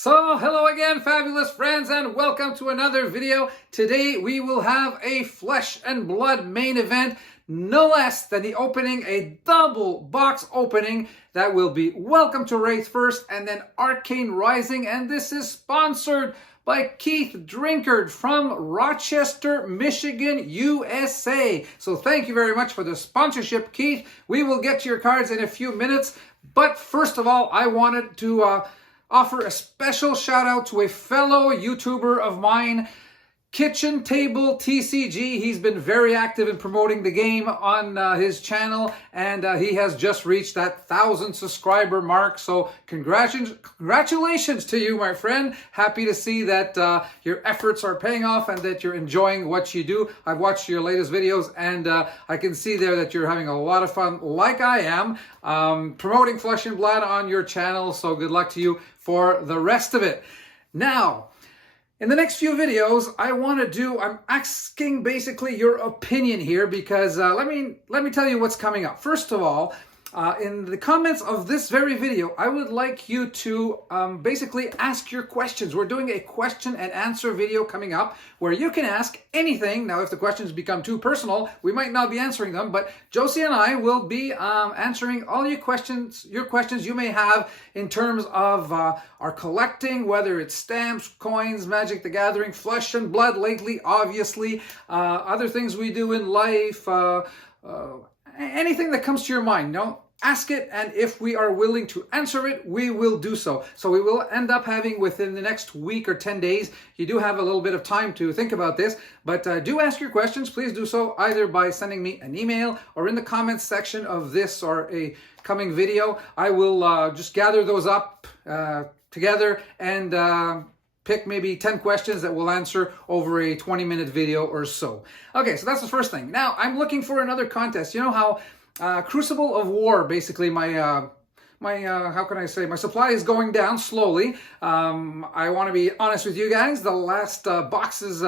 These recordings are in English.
So, hello again, fabulous friends, and welcome to another video. Today, we will have a flesh and blood main event, no less than the opening, a double box opening that will be Welcome to Wraith first, and then Arcane Rising, and this is sponsored by Keith Drinkard from Rochester, Michigan, USA. So thank you very much for the sponsorship, Keith. We will get to your cards in a few minutes, but first of all, I wanted to offer a special shout out to a fellow YouTuber of mine, Kitchen Table TCG. He's been very active in promoting the game on his channel, and he has just reached that 1,000 subscriber mark. So congratulations to you, my friend. Happy to see that your efforts are paying off and that you're enjoying what you do. I've watched your latest videos, and I can see there that you're having a lot of fun, like I am, promoting Flesh and Blood on your channel. So good luck to you for the rest of it. Now, in the next few videos, I'm asking basically your opinion here because let me tell you what's coming up. First of all, in the comments of this very video, I would like you to basically ask your questions. We're doing a question and answer video coming up where you can ask anything. Now, if the questions become too personal, we might not be answering them, but Josie and I will be answering all your questions you may have in terms of our collecting, whether it's stamps, coins, Magic the Gathering, Flesh and Blood lately, obviously, other things we do in life, anything that comes to your mind. No, ask it, and if we are willing to answer it, we will do so. So we will end up having, within the next week or 10 days, you do have a little bit of time to think about this, but do ask your questions. Please do so either by sending me an email or in the comments section of this or a coming video. I will just gather those up together and pick maybe 10 questions that we'll answer over a 20-minute video or so. Okay, so that's the first thing. Now, I'm looking for another contest. You know how Crucible of War, basically how can I say, my supply is going down slowly. I want to be honest with you guys. The last boxes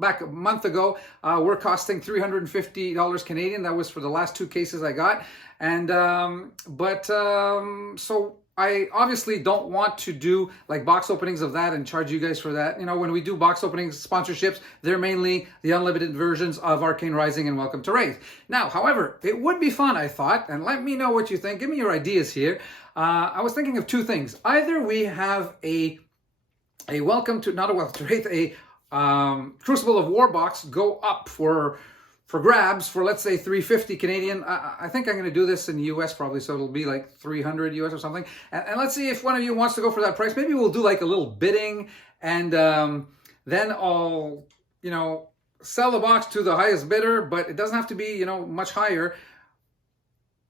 back a month ago were costing $350 Canadian. That was for the last 2 cases I got. And, so I obviously don't want to do like box openings of that and charge you guys for that. You know, when we do box openings sponsorships, they're mainly the unlimited versions of Arcane Rising and Welcome to Wraith. Now, however, it would be fun, I thought, and let me know what you think. Give me your ideas here. I was thinking of 2 things. Either we have a Welcome to, not a Welcome to Wraith, a Crucible of War box go up for grabs for, let's say, $350 Canadian. I think I'm going to do this in the US probably, so it'll be like $300 US or something. And let's see if one of you wants to go for that price. Maybe we'll do like a little bidding, and then I'll, sell the box to the highest bidder, but it doesn't have to be, much higher.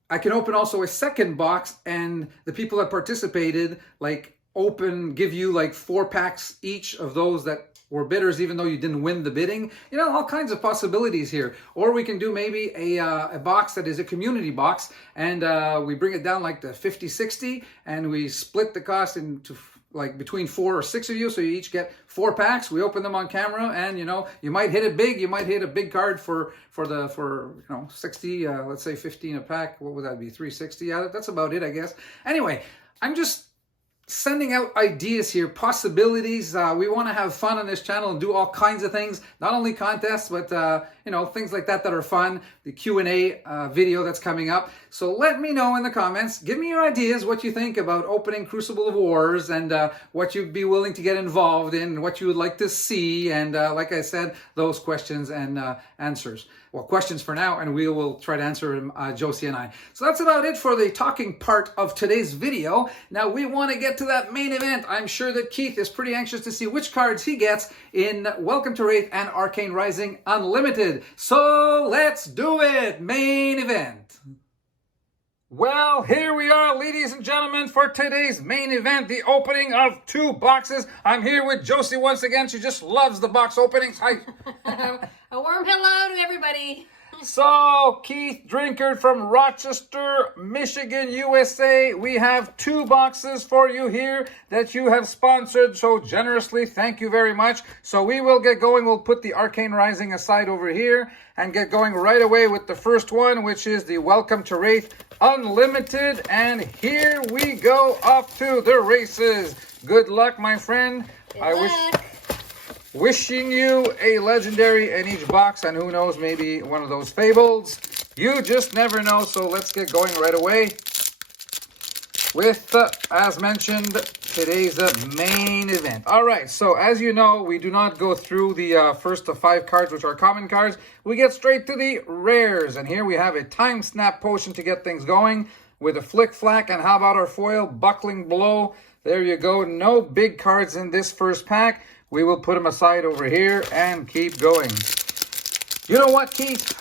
I can open also a second box, and the people that participated, give you like 4 packs each of those that were bidders, even though you didn't win the bidding. All kinds of possibilities here. Or we can do maybe a box that is a community box, and we bring it down like to 50-60, and we split the cost into like between 4 or 6 of you, so you each get 4 packs. We open them on camera, and you might hit it big. You might hit a big card for 60, let's say 15 a pack. What would that be? 360. Yeah, that's about it, I guess. Anyway, I'm just sending out ideas here, possibilities. We want to have fun on this channel and do all kinds of things, not only contests, but things like that are fun. The Q&A video that's coming up. So let me know in the comments. Give me your ideas, what you think about opening Crucible of Wars, and what you'd be willing to get involved in, what you would like to see, and like I said, those questions and answers. Well, questions for now, and we will try to answer them, Josie and I. So that's about it for the talking part of today's video. Now we want to get to that main event. I'm sure that Keith is pretty anxious to see which cards he gets in Welcome to Wraith and Arcane Rising Unlimited. So let's do it! Main event. Well, here we are, ladies and gentlemen, for today's main event, the opening of 2 boxes. I'm here with Josie once again. She just loves the box openings. Hi. A warm hello to everybody. So, Keith Drinkard from Rochester, Michigan, USA. We have 2 boxes for you here that you have sponsored so generously. Thank you very much. So we will get going. We'll put the Arcane Rising aside over here and get going right away with the first one, which is the Welcome to Wraith Unlimited. And here we go, off to the races. Good luck, my friend. Wishing you a legendary in each box, and who knows, maybe one of those fables. You just never know, so let's get going right away with, as mentioned, today's main event. All right, so as you know, we do not go through the first of 5 cards, which are common cards. We get straight to the rares, and here we have a Time Snap Potion to get things going with a Flick Flack, and how about our foil, Buckling Blow? There you go. No big cards in this first pack. We will put them aside over here and keep going. You know what, Keith?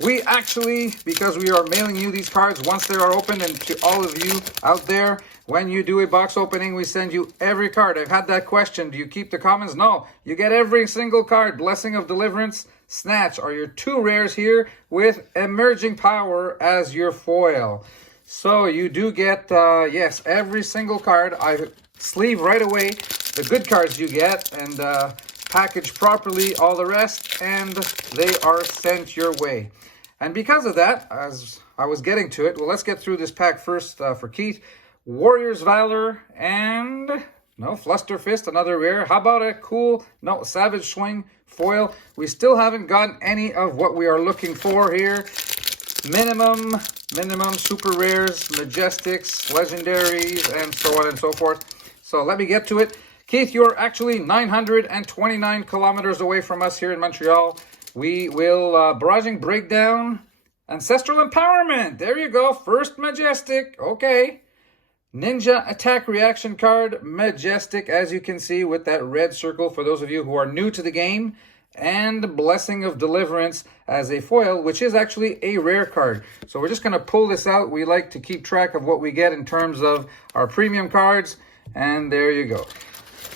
We actually, because we are mailing you these cards once they are opened, and to all of you out there, when you do a box opening, we send you every card. I've had that question. Do you keep the commons? No. You get every single card. Blessing of Deliverance, Snatch are your 2 rares here with Emerging Power as your foil. So you do get, yes, every single card. I sleeve right away the good cards you get and package properly all the rest, and they are sent your way. And because of that, as I was getting to it, well, let's get through this pack first for Keith. Warrior's Valor and, no, Fluster Fist, another rare. How about a cool, no, Savage Swing foil? We still haven't gotten any of what we are looking for here. Minimum, super rares, majestics, legendaries, and so on and so forth. So let me get to it. Keith, you're actually 929 kilometers away from us here in Montreal. We will, Barraging Breakdown, Ancestral Empowerment. There you go, first Majestic, okay. Ninja Attack Reaction card, Majestic, as you can see with that red circle for those of you who are new to the game. And Blessing of Deliverance as a foil, which is actually a rare card. So we're just going to pull this out. We like to keep track of what we get in terms of our premium cards. And there you go.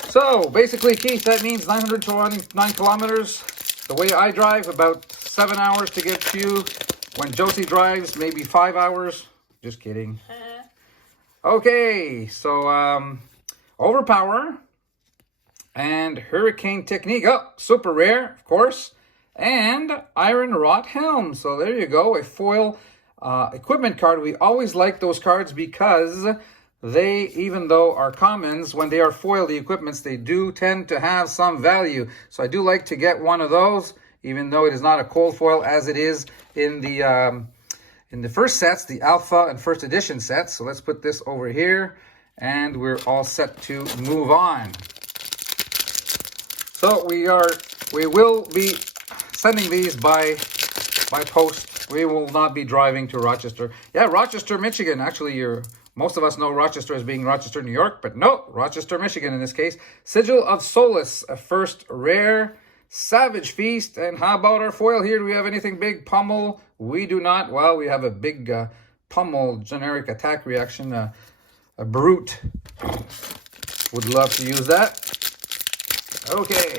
So basically, Keith, that means 929 kilometers. The way I drive, about 7 hours to get to you. When Josie drives, maybe 5 hours. Just kidding. Okay, so Overpower. And Hurricane Technique. Oh, super rare, of course. And Iron Wrought Helm. So there you go, a foil equipment card. We always like those cards because they, even though are commons, when they are foil, the equipments, they do tend to have some value. So I do like to get one of those, even though it is not a cold foil as it is in the first sets, the Alpha and First Edition sets. So let's put this over here, and we're all set to move on. So we will be sending these by post. We will not be driving to Rochester. Yeah, Rochester, Michigan. Actually, most of us know Rochester as being Rochester, New York, but no, Rochester, Michigan in this case. Sigil of Solace, a first rare. Savage Feast, and how about our foil here? Do we have anything big? Pummel? We do not. Well, we have a big Pummel generic attack reaction. A Brute. Would love to use that. Okay,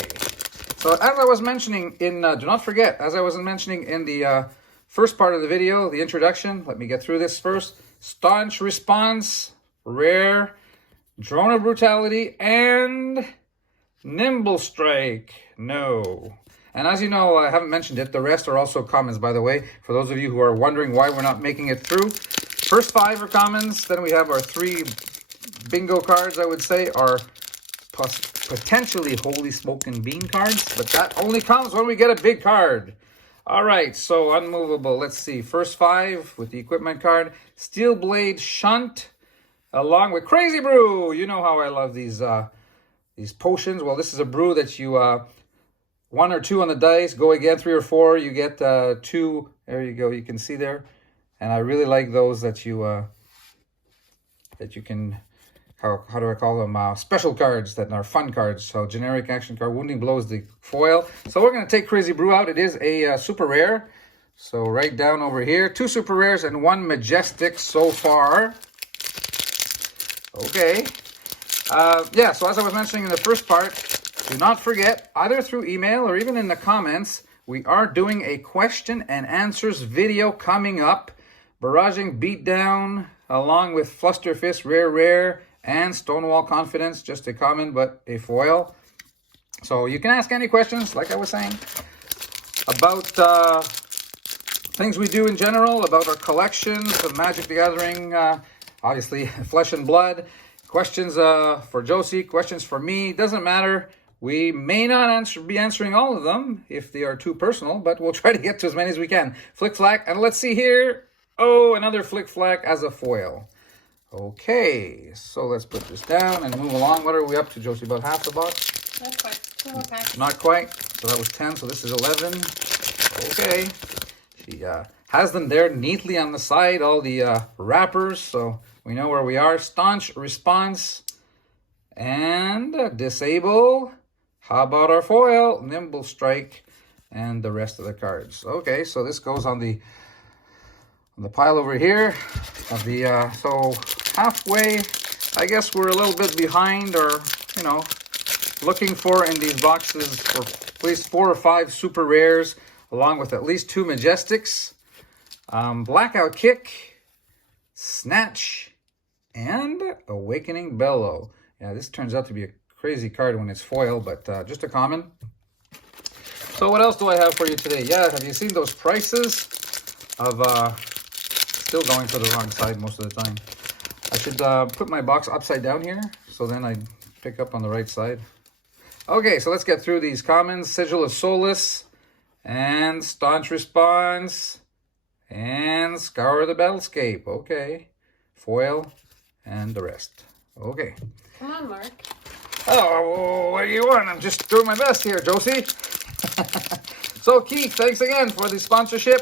so as I was mentioning in, do not forget, as I was mentioning in the first part of the video, the introduction, let me get through this first. Staunch Response, rare, Drone of Brutality, and Nimble Strike, no. And as you know, I haven't mentioned it, the rest are also commons, by the way, for those of you who are wondering why we're not making it through. First 5 are commons, then we have our 3 bingo cards, I would say, are potentially Holy Smoking Bean cards, but that only comes when we get a big card. All right, so Unmovable, let's see. First 5 with the equipment card. Steel Blade Shunt, along with Crazy Brew. You know how I love these potions. Well, this is a brew that you, 1 or 2 on the dice, go again 3 or 4, you get 2. There you go, you can see there. And I really like those that you can... How do I call them? Special cards that are fun cards. So generic action card, Wounding Blow is the foil. So we're going to take Crazy Brew out. It is a super rare. So right down over here, 2 super rares and 1 majestic so far. Okay. Yeah, so as I was mentioning in the first part, do not forget, either through email or even in the comments, we are doing a question and answers video coming up. Barraging Beatdown, along with Fluster Fist, rare, and Stonewall Confidence, just a common but a foil. So you can ask any questions, like I was saying, about things we do in general, about our collections of Magic the Gathering, obviously Flesh and Blood, Questions for Josie, questions for me, doesn't matter. We may not be answering all of them if they are too personal, but we'll try to get to as many as we can. Flick Flack, and let's see here. Oh, another Flick Flack as a foil. Okay, so let's put this down and move along. What are we up to, Josie? About half the box? Not quite. 2 more packs. Not quite. So that was 10, so this is 11. Okay. She has them there neatly on the side, all the wrappers, so we know where we are. Staunch Response and Disable. How about our foil? Nimble Strike and the rest of the cards. Okay, so this goes on the pile over here. Of the so halfway, I guess we're a little bit behind, or you know, looking for in these boxes for at least 4 or 5 super rares, along with at least 2 Majestics, Blackout Kick, Snatch, and Awakening Bellow. Yeah, this turns out to be a crazy card when it's foil, but just a common. So what else do I have for you today? Yeah, have you seen those prices of still going to the wrong side most of the time. I should put my box upside down here, so then I pick up on the right side. Okay, so let's get through these commons. Sigil of Solace, and Staunch Response, and Scour the Battlescape. Okay, foil, and the rest. Okay. Come on, Mark. Oh, what do you want? I'm just doing my best here, Josie. So, Keith, thanks again for the sponsorship.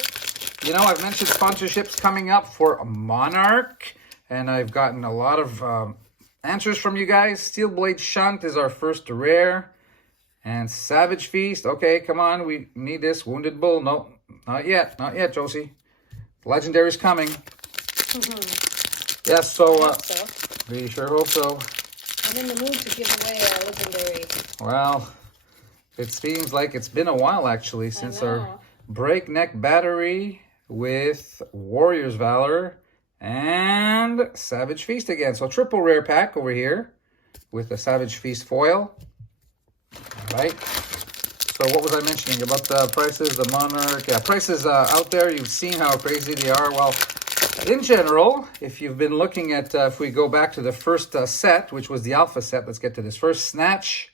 You know, I've mentioned sponsorships coming up for Monarch, and I've gotten a lot of answers from you guys. Steelblade Shunt is our first rare. And Savage Feast. Okay, come on. We need this. Wounded Bull. No, not yet. Not yet, Josie. Legendary's coming. Yes, so, we sure hope so. I'm in the mood to give away a legendary. Well, it seems like it's been a while, actually, since our Breakneck Battery with Warrior's Valor and Savage Feast again. So, triple rare pack over here with the Savage Feast foil. All right. So, what was I mentioning about the prices, the Monarch? Yeah, prices out there, you've seen how crazy they are. Well, in general, if you've been looking at, if we go back to the first set, which was the Alpha set, let's get to this first. Snatch.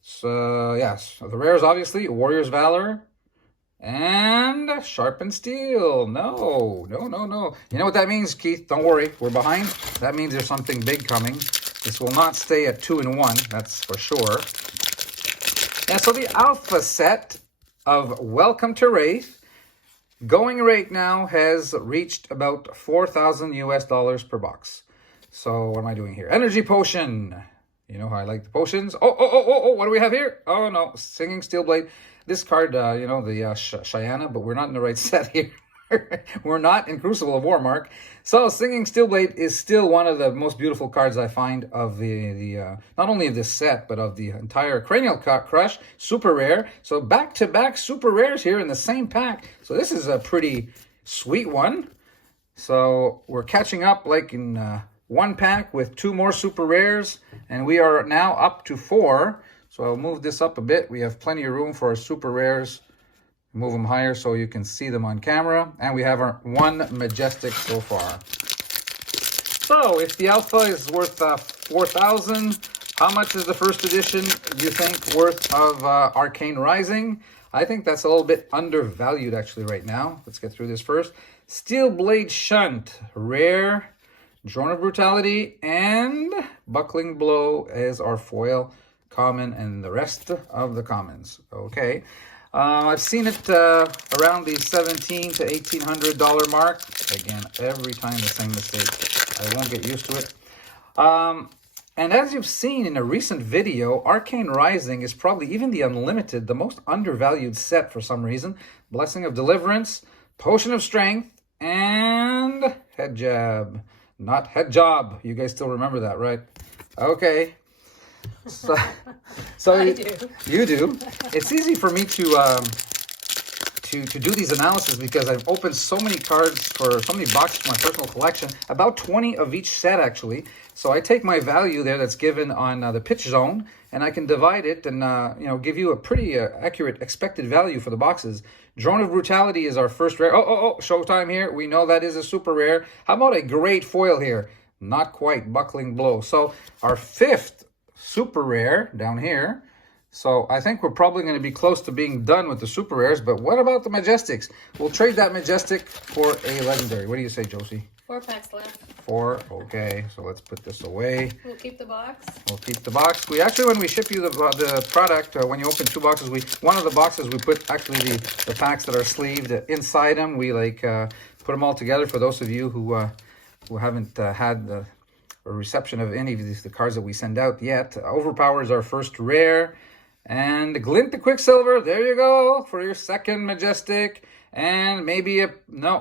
So, yes, the rares, obviously, Warrior's Valor and Sharpened Steel. No. You know what that means, Keith? Don't worry, we're behind. That means there's something big coming. This will not stay at 2 in 1, that's for sure. Yeah, so the Alpha set of Welcome to Wraith, going rate now has reached about $4,000 US per box. So what am I doing here? Energy Potion. You know how I like the potions. Oh, what do we have here? Oh, no, Singing Steelblade. This card, you know, the Shyana, but we're not in the right set here. We're not in Crucible of War, Mark. So Singing Steelblade is still one of the most beautiful cards I find of the not only of this set, but of the entire Cranial Crush, super rare. So back-to-back super rares here in the same pack. So this is a pretty sweet one. So we're catching up like in one pack with 2 more super rares, and we are now up to 4. So I'll move this up a bit. We have plenty of room for our super rares. Move them higher so you can see them on camera. And we have our 1 Majestic so far. So if the Alpha is worth 4,000, how much is the first edition, you think, worth of Arcane Rising? I think that's a little bit undervalued actually right now. Let's get through this first. Steelblade Shunt, rare. Drone of Brutality and Buckling Blow as our foil, common, and the rest of the commons. Okay. I've seen it around the $1,700 to $1,800 mark. Again, every time the same mistake. I won't get used to it. And as you've seen in a recent video, Arcane Rising is probably, even the Unlimited, the most undervalued set for some reason. Blessing of Deliverance, Potion of Strength, and Head Jab. Not Head Job. You guys still remember that, right? Okay. So I do. You do. It's easy for me to do these analyses because I've opened so many cards for so many boxes for my personal collection, about 20 of each set actually. So I take my value there that's given on the pitch zone, and I can divide it and you know, give you a pretty accurate expected value for the boxes. Drone of Brutality is our first rare. Oh, Showtime here. We know that is a super rare. How about a great foil here? not quite buckling blow. So our 5th super rare down here. So I think we're probably going to be close to being done with the super rares, but what about the Majestics? We'll trade that Majestic for a legendary. What do you say, Josie? 4 packs left. 4, okay. So let's put this away. We'll keep the box. We'll keep the box. We actually, when we ship you the product, when you open 2 boxes, one of the boxes we put actually the packs that are sleeved inside them. We like put them all together for those of you who haven't had a reception of any of the cards that we send out yet. Overpower is our first rare. And Glint the Quicksilver, there you go, for your 2nd Majestic. And maybe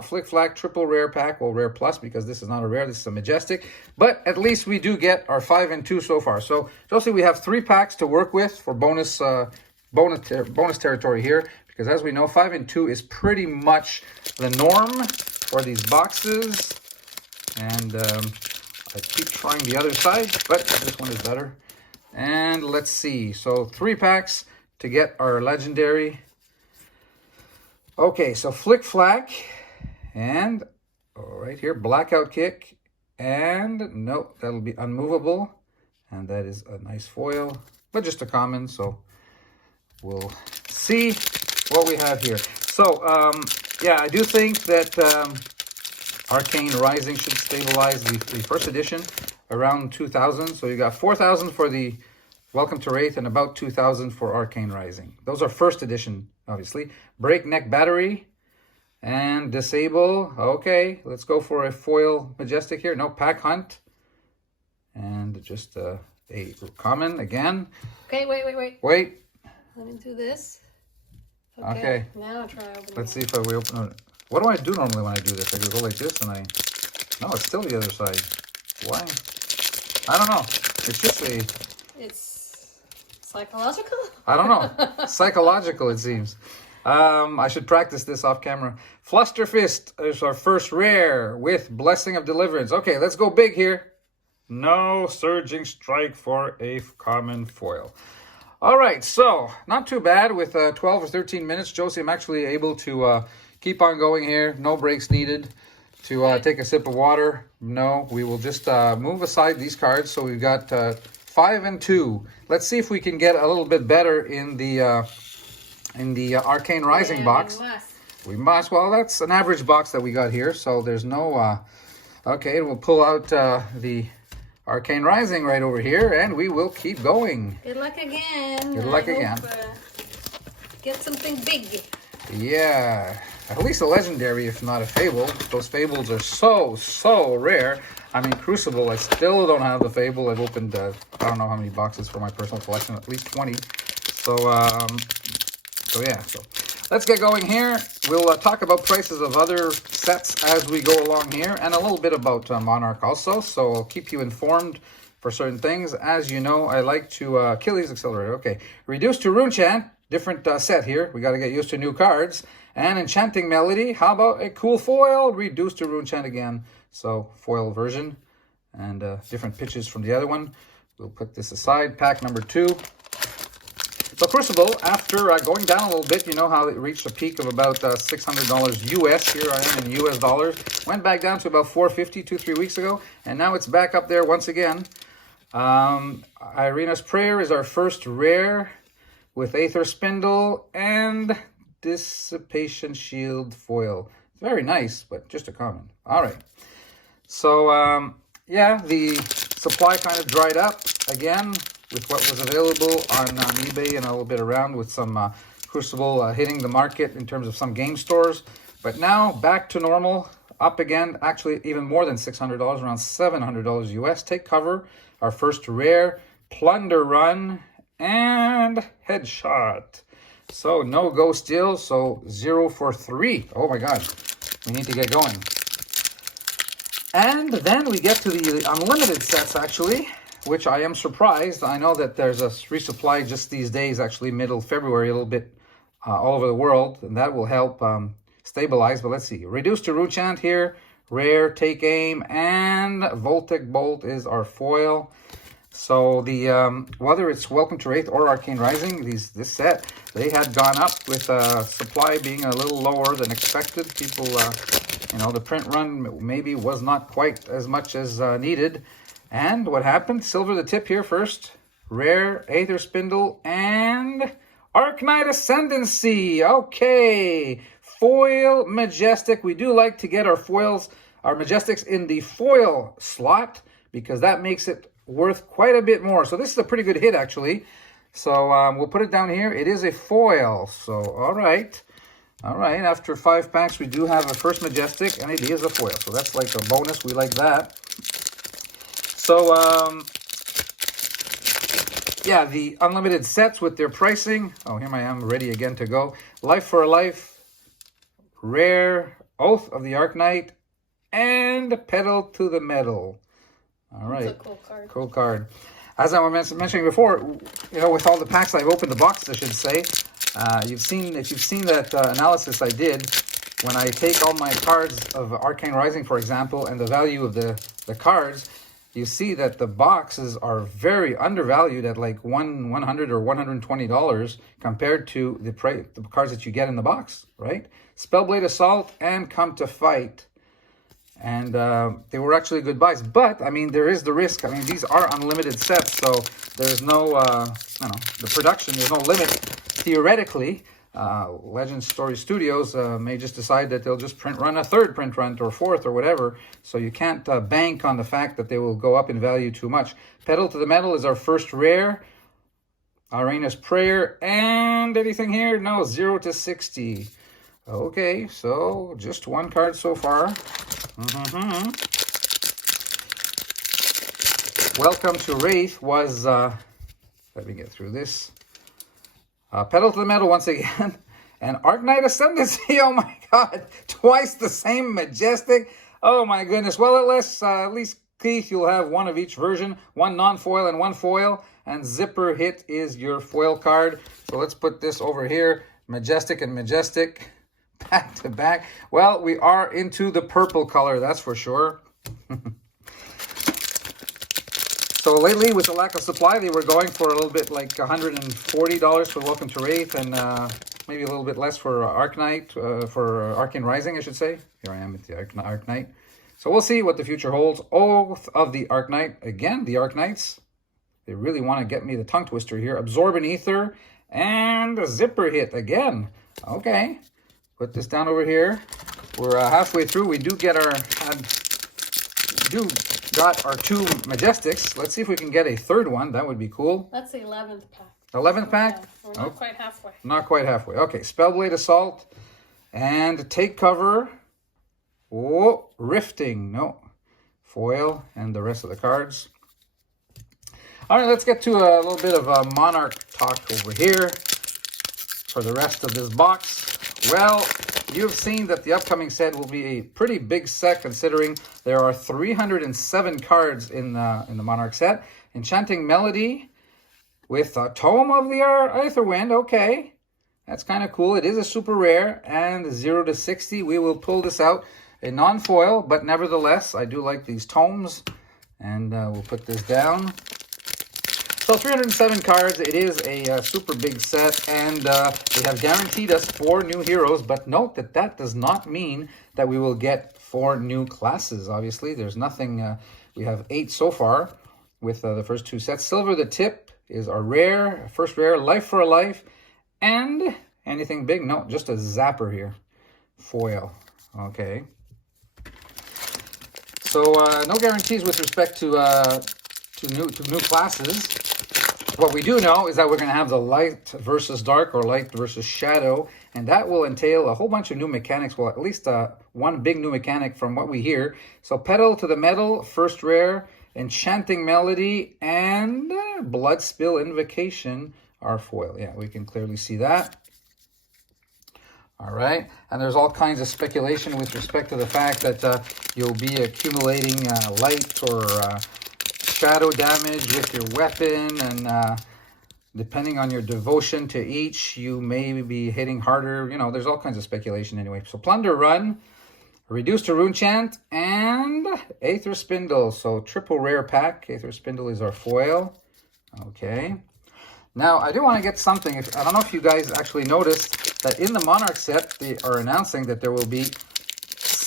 Flick Flack triple rare pack. Well, rare plus, because this is not a rare, this is a Majestic. But at least we do get our 5 and 2 so far. So, Josie, we have 3 packs to work with for bonus territory here. Because as we know, 5 and 2 is pretty much the norm for these boxes. And I keep trying the other side, but this one is better. And let's see. So 3 packs to get our legendary. Okay, so Flick Flack. And right here, Blackout Kick. And no, that'll be unmovable. And that is a nice foil, but just a common. So we'll see what we have here. So, yeah, I do think that Arcane Rising should stabilize the 1st edition around 2,000. So you got 4,000 for the Welcome to Wraith and about 2,000 for Arcane Rising. Those are 1st edition, obviously. Breakneck Battery and Disable. Okay, let's go for a foil Majestic here. No, Pack Hunt. And just a common again. Okay, wait. Wait. Let me do this. Okay. Now try opening Let's see if we open it. What do I do normally when I do this? I go like this and no, it's still the other side. Why? I don't know. It's just It's psychological? I don't know. Psychological, it seems. I should practice this off camera. Fluster Fist is our first rare with Blessing of Deliverance. Okay, let's go big here. No Surging Strike for a common foil. All right, so not too bad with 12 or 13 minutes. Josie, I'm actually able to keep on going here. No breaks needed to take a sip of water. No, we will just move aside these cards. So we've got 5 and 2. Let's see if we can get a little bit better in the Arcane Rising box. We must. Well, that's an average box that we got here. So there's no... okay, we'll pull out the Arcane Rising right over here, and we will keep going. Good luck again. Good luck again. Get something big. Yeah, at least a legendary, if not a Fable. Those Fables are so rare. I mean, Crucible, I still don't have the Fable. I've opened, I don't know how many boxes for my personal collection, at least 20. So yeah, so let's get going here. We'll talk about prices of other sets as we go along here, and a little bit about Monarch also. So I'll keep you informed for certain things. As you know, I like to kill these Accelerator. Okay, Reduce to Rune Chant, different set here. We got to get used to new cards. And Enchanting Melody, how about a cool foil? Reduce to Rune Chant again. So foil version, and different pitches from the other one. We'll put this aside. Pack number 2. So Crucible, after going down a little bit, you know how it reached a peak of about $600 US. Here I am in US dollars. Went back down to about $450 2-3 weeks ago, and now it's back up there once again. Irina's Prayer is our first rare with Aether Spindle and Dissipation Shield foil. Very nice, but just a common. All right. So, yeah, the supply kind of dried up again with what was available on eBay and a little bit around with some Crucible hitting the market in terms of some game stores. But now back to normal, up again, actually even more than $600, around $700 US. Take cover, our first rare, Plunder Run, and Headshot. So no Go Steal, so 0 for 3. Oh my God, we need to get going. And then we get to the unlimited sets actually, which I am surprised. I know that there's a resupply just these days, actually middle February, a little bit all over the world, and that will help stabilize. But let's see. Reduce to Rune Chant here, rare, Take Aim, and Voltec Bolt is our foil. So the whether it's Welcome to Wraith or Arcane Rising, this set, they had gone up with supply being a little lower than expected. People You know, the print run maybe was not quite as much as needed. And what happened? Silver the tip here first. Rare, Aether Spindle, and Arknight Ascendancy. Okay. Foil Majestic. We do like to get our foils, our Majestics in the foil slot because that makes it worth quite a bit more. So this is a pretty good hit, actually. So we'll put it down here. It is a foil. So, all right. All right. After 5 packs, we do have a first Majestic, and it is a foil. So that's like a bonus. We like that. So, yeah, the unlimited sets with their pricing. Oh, here I am, ready again to go. Life for a Life, Rare, Oath of the Arknight, and Pedal to the Metal. All right. That's a cool card. Cool card. As I was mentioning before, you know, with all the packs I've opened, the boxes, I should say, if you've seen that analysis I did, when I take all my cards of Arcane Rising, for example, and the value of the cards, you see that the boxes are very undervalued at like $100 or $120 compared to the cards that you get in the box, right? Spellblade Assault and Come to Fight. And they were actually good buys. But, I mean, there is the risk. I mean, these are unlimited sets, so there's no, the production, there's no limit. Theoretically, Legend Story Studios may just decide that they'll just print run a third print run or fourth or whatever. So you can't bank on the fact that they will go up in value too much. Pedal to the Metal is our first rare. Arena's Prayer. And anything here? No, 0 to 60. Okay, so just one card so far. Welcome to Wraith was, let me get through this. Pedal to the Metal once again. And Arknight Ascendancy, oh my god, twice the same Majestic. Oh my goodness. Well, at least Keith, you'll have one of each version, one non-foil and one foil. And Zipper Hit is your foil card. So let's put this over here. Majestic and Majestic. Back to back. Well, we are into the purple color, that's for sure. So lately, with the lack of supply, they were going for a little bit like $140 for Welcome to Wraith, and maybe a little bit less for Arknight, for Arcane Rising, I should say. Here I am with the Arknight. So we'll see what the future holds. Oath of the Arknight. Again, the Arknights. They really want to get me the tongue twister here. Absorb an Ether and a Zipper Hit again. Okay. Put this down over here. We're halfway through. We do get our got our 2 Majestics. Let's see if we can get a third one. That would be cool. That's the 11th pack. 11th pack? Yeah, we're not quite halfway. Not quite halfway. Okay, Spellblade Assault and Take Cover. Oh, Rifting. No. Foil and the rest of the cards. All right, let's get to a little bit of Monarch talk over here for the rest of this box. Well, you've seen that the upcoming set will be a pretty big set considering there are 307 cards in the Monarch set. Enchanting Melody with a Tome of the Aetherwind. Okay, that's kind of cool. It is a super rare. And 0 to 60, we will pull this out. A non-foil, but nevertheless, I do like these tomes. And we'll put this down. So 307 cards, it is a super big set, and they have guaranteed us 4 new heroes, but note that that does not mean that we will get 4 new classes, obviously. There's nothing, we have 8 so far with the first 2 sets. Silver the Tip is our rare, first rare, Life for a Life, and anything big? No, just a Zapper here. Foil, okay. So no guarantees with respect to new classes. What we do know is that we're going to have the light versus dark or light versus shadow, and that will entail a whole bunch of new mechanics. Well, at least one big new mechanic from what we hear. So Pedal to the Metal, first rare, Enchanting Melody, and Blood Spill Invocation are foil. Yeah, we can clearly see that. All right, and there's all kinds of speculation with respect to the fact that you'll be accumulating light or shadow damage with your weapon, and depending on your devotion to each, you may be hitting harder. You know, there's all kinds of speculation anyway. So Plunder Run, Reduce to Rune Chant, and Aether Spindle. So triple rare pack. Aether Spindle is our foil. Okay. Now, I do want to get something. I don't know if you guys actually noticed that in the Monarch set, they are announcing that there will be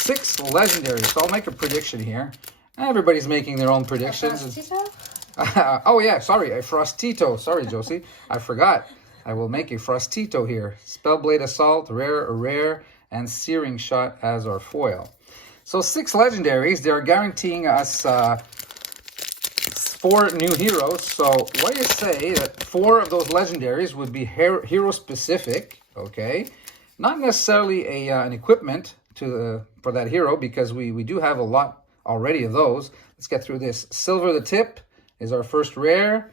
6 legendaries. So I'll make a prediction here. Everybody's making their own predictions. Oh yeah, sorry, a Frostito. Sorry, Josie, I forgot. I will make a Frostito here. Spellblade Assault, rare, and Searing Shot as our foil. So 6 legendaries. They are guaranteeing us 4 new heroes. So what do you say that 4 of those legendaries would be hero specific? Okay, not necessarily an equipment for that hero, because we do have a lot already of those. Let's get through this. Silver the Tip is our first rare.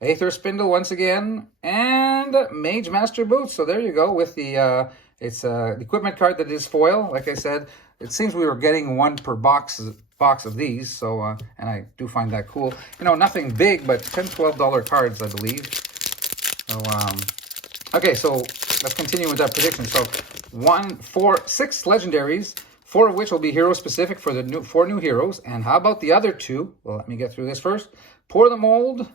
Aether Spindle once again, and Mage Master Boots. So there you go with the it's the equipment card that is foil. Like I said, it seems we were getting 1 per box of these. So and I do find that cool. You know, nothing big, but $10-12 cards, I believe. So okay, so let's continue with that prediction. So 6 legendaries, 4 of which will be hero specific for the 4 new heroes. And how about the other 2? Well, let me get through this first. Pour the Mold,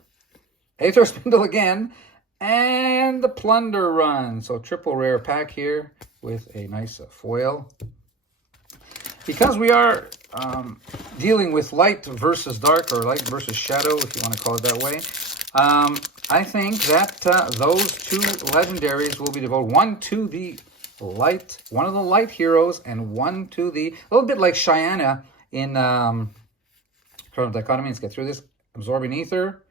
Aether Spindle again, and the Plunder Run. So triple rare pack here with a nice foil. Because we are dealing with light versus dark, or light versus shadow, if you want to call it that way, I think that those 2 legendaries will be devoted. 1 to the light, one of the light heroes, and 1 to the, a little bit like Cheyenne in Chrono Dichotomy. Let's get through this. Absorbing Ether,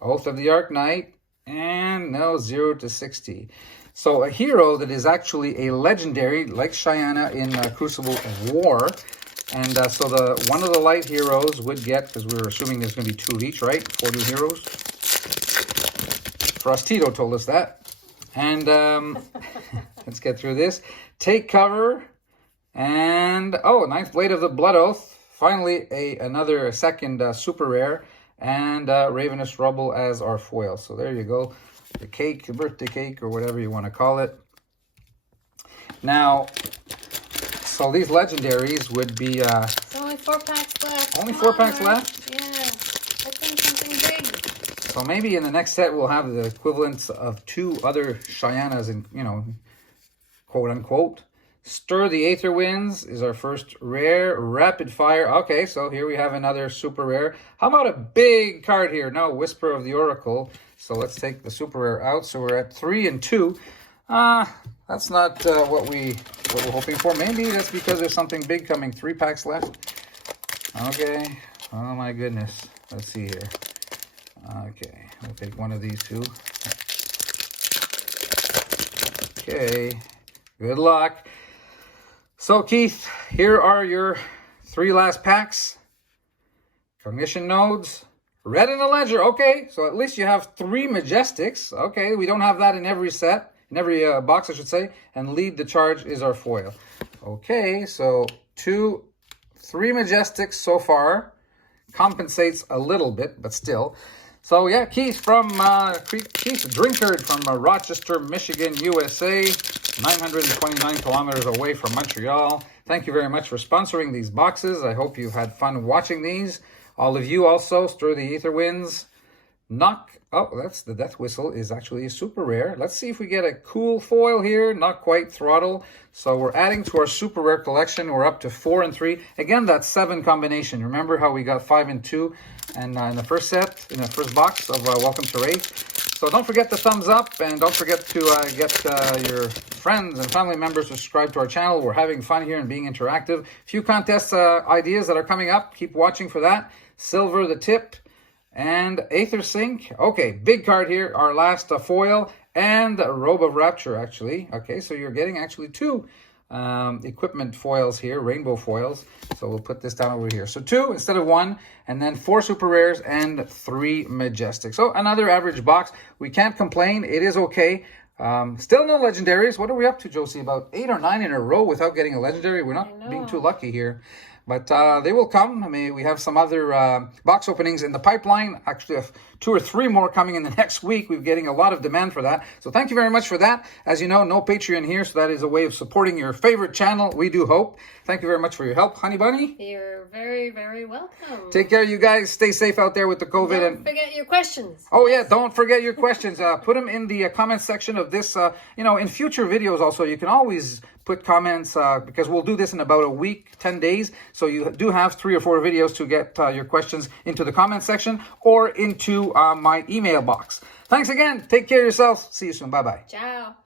Oath of the Arknight, and no 0 to 60. So a hero that is actually a legendary, like Cheyenne in Crucible of War. And so one of the light heroes would get, because we were assuming there's going to be 2 of each, right? 4 new heroes. Frostito told us that. And let's get through this. Take Cover, and Ninth Blade of the Blood Oath. Finally, another second super rare, and Ravenous Rubble as our foil. So there you go. The cake, the birthday cake, or whatever you want to call it. Now, so these legendaries would be... There's only 4 packs left. Only 4 packs left? Yeah. Open something big. So maybe in the next set we'll have the equivalents of 2 other Cheyennes, and you know, quote unquote. Stir the Aether Winds is our first rare. Rapid Fire. Okay, so here we have another super rare. How about a big card here? No, Whisper of the Oracle. So let's take the super rare out. So we're at 3 and 2. That's not what we're hoping for. Maybe that's because there's something big coming. 3 packs left. Okay. Oh my goodness. Let's see here. Okay, we'll take one of these 2. Okay. Good luck. So, Keith, here are your 3 last packs. Cognition Nodes, Red in the Ledger. Okay, so at least you have 3 Majestics. Okay, we don't have that in every set, in every box, I should say. And Lead the Charge is our foil. Okay, so 3 Majestics so far. Compensates a little bit, but still. So yeah, Keith Drinkard from Rochester, Michigan, USA, 929 kilometers away from Montreal. Thank you very much for sponsoring these boxes. I hope you've had fun watching these. All of you also, Stir the Aether Winds. That's the Death Whistle is actually a super rare. Let's see if we get a cool foil here. Not quite Throttle. So we're adding to our super rare collection. We're up to 4 and 3. Again, that's 7 combination. Remember how we got 5 and 2 and in the first set, in the first box of Welcome to Wraith. So don't forget the thumbs up, and don't forget to get your friends and family members to subscribe to our channel. We're having fun here and being interactive. A few contest ideas that are coming up. Keep watching for that. Silver the Tip. And Aether Sink. Okay, big card here. Our last foil. And Robe of Rapture, actually. Okay, so you're getting actually 2 equipment foils here. Rainbow foils. So we'll put this down over here. So 2 instead of 1. And then 4 super rares and 3 Majestics. So another average box. We can't complain. It is okay. Still no legendaries. What are we up to, Josie? About 8 or 9 in a row without getting a legendary. We're not being too lucky here. But they will come. I mean, we have some other box openings in the pipeline. Actually, 2 or 3 more coming in the next week. We're getting a lot of demand for that. So thank you very much for that. As you know, no Patreon here, so that is a way of supporting your favorite channel, we do hope. Thank you very much for your help, Honey Bunny. You're very, very welcome. Take care, you guys. Stay safe out there with the COVID. Don't forget your questions. Oh yeah, don't forget your questions. Put them in the comment section of this. In future videos also, you can always put comments because we'll do this in about a week, 10 days. So you do have 3 or 4 videos to get your questions into the comment section or into my email box. Thanks again. Take care of yourself. See you soon. Bye-bye. Ciao.